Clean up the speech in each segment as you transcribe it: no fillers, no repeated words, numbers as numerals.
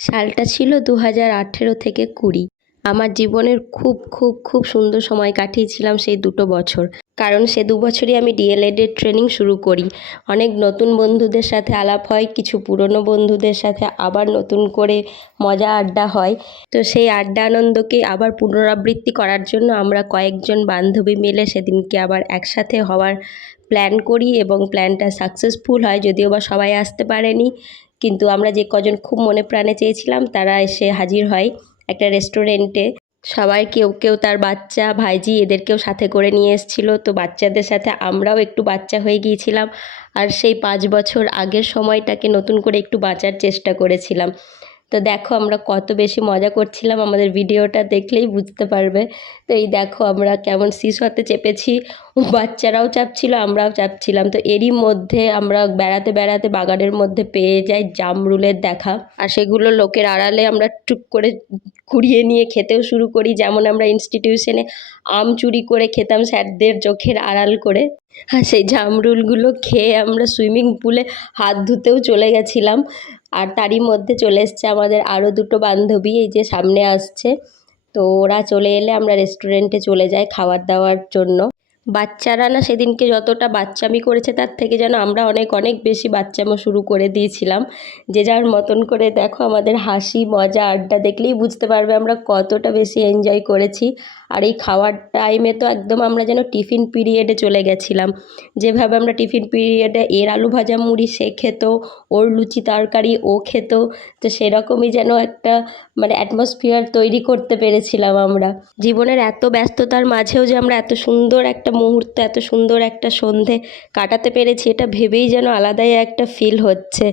সালটা ছিল 2018 থেকে 20। আমার জীবনের খুব খুব খুব সুন্দর সময় কাটিয়েছিলাম সেই 2টো বছর। কারণ সে 2 বছরই আমি ডিএলএডের ট্রেনিং শুরু করি। অনেক নতুন বন্ধুদের সাথে আলাপ হয়, কিছু পুরনো বন্ধুদের সাথে আবার নতুন করে মজা আড্ডা হয়। তো সেই আড্ডা আনন্দকে আবার পুনরাবৃত্তি করার জন্য আমরা কয়েকজন বান্ধবী মিলে সেদিনকে আবার একসাথে হওয়ার প্ল্যান করি এবং প্ল্যানটা সাকসেসফুল হয়, যদিও বা সবাই আসতে পারেনি। কিন্তু আমরা যে কজন খুব মনে প্রাণে চেয়েছিলাম তারা এসে হাজির হয় একটা রেস্টুরেন্টে। সবাই কেউ কেউ তার বাচ্চা, ভাইঝি এদেরকেও সাথে করে নিয়ে এসেছিলো। তো বাচ্চাদের সাথে আমরাও একটু বাচ্চা হয়ে গিয়েছিলাম আর সেই 5 বছর আগের সময়টাকে নতুন করে একটু বাঁচার চেষ্টা করেছিলাম। তো দেখো আমরা কত বেশি মজা করছিলাম, আমাদের ভিডিওটা দেখলেই বুঝতে পারবে। তো এই দেখো আমরা কেমন সিসোতে চেপেছি, বাচ্চারাও চাপছিল, আমরাও চাপছিলাম। তো এরই মধ্যে আমরা বেড়াতে বেড়াতে বাগানের মধ্যে পেয়ে যাই জামরুলের দেখা, আর সেগুলো লোকের আড়ালে আমরা টুক করে কুড়িয়ে নিয়ে খেতেও শুরু করি, যেমন আমরা ইনস্টিটিউশনে আম চুরি করে খেতাম স্যারদের চোখের আড়াল করে। আর সেই জামরুলগুলো খেয়ে আমরা সুইমিং পুলে হাত ধুতেও চলে গেছিলাম। আর তারই মধ্যে চলে এসছে আমাদের আরও 2টো বান্ধবী, এই যে সামনে আসছে। তো ওরা চলে এলে আমরা রেস্টুরেন্টে চলে যাই খাবার দাওয়ার জন্য। বাচ্চারা না সেদিনকে যতটা বাচ্চামি করেছে তার থেকে যেন আমরা অনেক অনেক বেশি বাচ্চামো শুরু করে দিয়েছিলাম। যে যার মতন করে দেখো আমাদের হাসি মজা আড্ডা দেখলেই বুঝতে পারবে আমরা কতটা বেশি এনজয় করেছি। আর এই খাওয়ার টাইমে তো একদম আমরা যেন টিফিন পিরিয়ডে চলে গেছিলাম। যেভাবে আমরা টিফিন পিরিয়ডে এর আলু ভাজা মুড়ি সে খেত, ওর লুচি তরকারি ও খেত, তো সেরকমই যেন একটা মানে অ্যাটমসফিয়ার তৈরি করতে পেরেছিলাম আমরা। জীবনের এত ব্যস্ততার মাঝেও যে আমরা এত সুন্দর একটা মুহূর্ত, এত সুন্দর একটা সন্ধে কাটাতে পেরেছি, এটা ভেবেই যেন আলাদাই একটা ফিল হচ্ছে।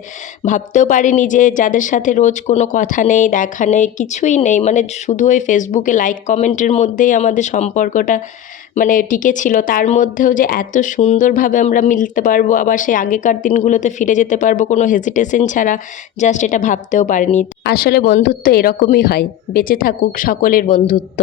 ভাবতেও পারিনি যে যাদের সাথে রোজ কোনো কথা নেই, দেখা নেই, কিছুই নেই, মানে শুধু ওই ফেসবুকে লাইক কমেন্টের মধ্যেই আমাদের সম্পর্কটা মানে টিকে ছিল, তার মধ্যেও যে এত সুন্দরভাবে আমরা মিলতে পারবো, আবার সেই আগেকার দিনগুলোতে ফিরে যেতে পারবো কোনো হেজিটেশন ছাড়া, জাস্ট এটা ভাবতেও পারিনি। আসলে বন্ধুত্ব এরকমই হয়, বেঁচে থাকুক সকলের বন্ধুত্ব।